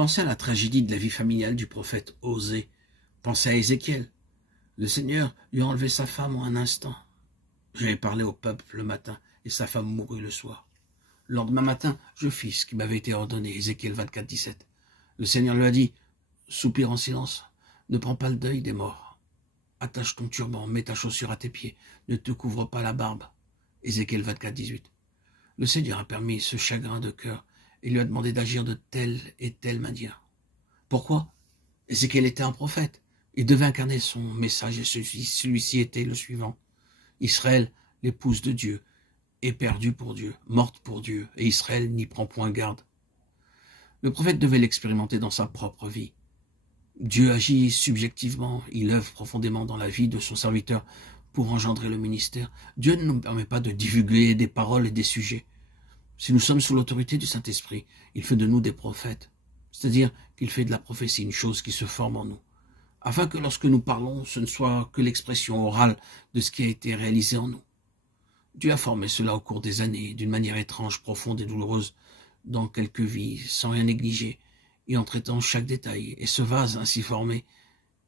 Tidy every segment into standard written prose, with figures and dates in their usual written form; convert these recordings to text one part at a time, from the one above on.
Pensez à la tragédie de la vie familiale du prophète Osée. Pensez à Ézéchiel. Le Seigneur lui a enlevé sa femme en un instant. J'avais parlé au peuple le matin, et sa femme mourut le soir. Le lendemain matin, je fis ce qui m'avait été ordonné, Ézéchiel 24, 17. Le Seigneur lui a dit, soupire en silence, ne prends pas le deuil des morts. Attache ton turban, mets ta chaussure à tes pieds, ne te couvre pas la barbe. Ézéchiel 24, 18. Le Seigneur a permis ce chagrin de cœur et lui a demandé d'agir de telle et telle manière. Pourquoi? Ézéchiel était un prophète. Il devait incarner son message et celui-ci était le suivant. Israël, l'épouse de Dieu, est perdue pour Dieu, morte pour Dieu, et Israël n'y prend point garde. Le prophète devait l'expérimenter dans sa propre vie. Dieu agit subjectivement, il œuvre profondément dans la vie de son serviteur pour engendrer le ministère. Dieu ne nous permet pas de divulguer des paroles et des sujets. Si nous sommes sous l'autorité du Saint-Esprit, il fait de nous des prophètes, c'est-à-dire qu'il fait de la prophétie une chose qui se forme en nous, afin que lorsque nous parlons, ce ne soit que l'expression orale de ce qui a été réalisé en nous. Dieu a formé cela au cours des années, d'une manière étrange, profonde et douloureuse, dans quelques vies, sans rien négliger, et en traitant chaque détail, et ce vase ainsi formé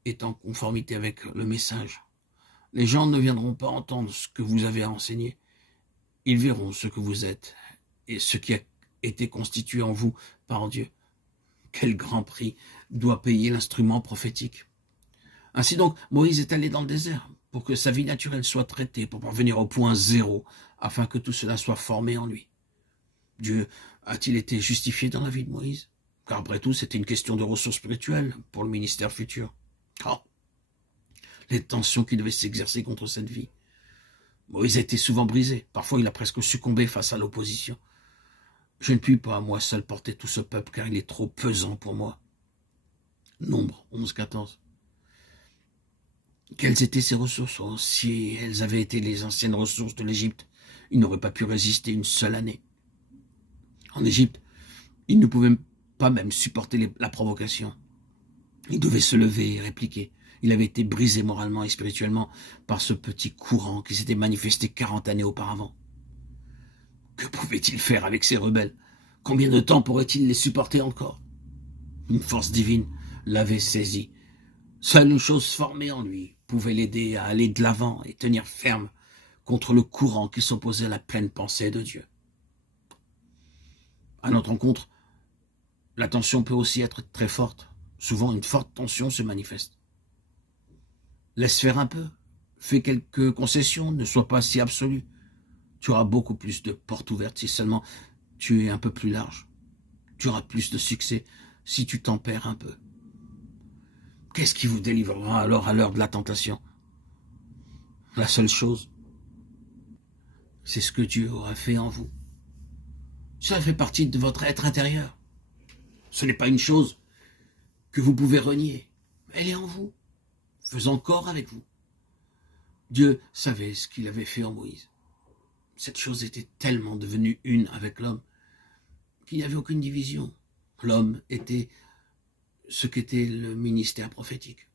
est en conformité avec le message. Les gens ne viendront pas entendre ce que vous avez à enseigner, ils verront ce que vous êtes, et ce qui a été constitué en vous par Dieu. Quel grand prix doit payer l'instrument prophétique. Ainsi donc, Moïse est allé dans le désert pour que sa vie naturelle soit traitée, pour parvenir au point zéro, afin que tout cela soit formé en lui. Dieu a-t-il été justifié dans la vie de Moïse? Car après tout, c'était une question de ressources spirituelles pour le ministère futur. Oh, les tensions qui devaient s'exercer contre cette vie. Moïse a été souvent brisé. Parfois, il a presque succombé face à l'opposition. Je ne puis pas, moi seul, porter tout ce peuple, car il est trop pesant pour moi. Nombre 11, 14. Quelles étaient ces ressources? Oh, si elles avaient été les anciennes ressources de l'Égypte, il n'aurait pas pu résister une seule année. En Égypte, il ne pouvait pas même supporter la provocation. Il devait se lever et répliquer. Il avait été brisé moralement et spirituellement par ce petit courant qui s'était manifesté 40 années auparavant. Que pouvait-il faire avec ces rebelles? Combien de temps pourrait-il les supporter encore? Une force divine l'avait saisi. Seule une chose formée en lui pouvait l'aider à aller de l'avant et tenir ferme contre le courant qui s'opposait à la pleine pensée de Dieu. À notre rencontre, la tension peut aussi être très forte. Souvent, une forte tension se manifeste. Laisse faire un peu, fais quelques concessions, ne sois pas si absolu. Tu auras beaucoup plus de portes ouvertes si seulement tu es un peu plus large. Tu auras plus de succès si tu tempères un peu. Qu'est-ce qui vous délivrera alors à l'heure de la tentation? La seule chose, c'est ce que Dieu aura fait en vous. Cela fait partie de votre être intérieur. Ce n'est pas une chose que vous pouvez renier. Elle est en vous, faisant corps avec vous. Dieu savait ce qu'il avait fait en Moïse. Cette chose était tellement devenue une avec l'homme qu'il n'y avait aucune division. L'homme était ce qu'était le ministère prophétique.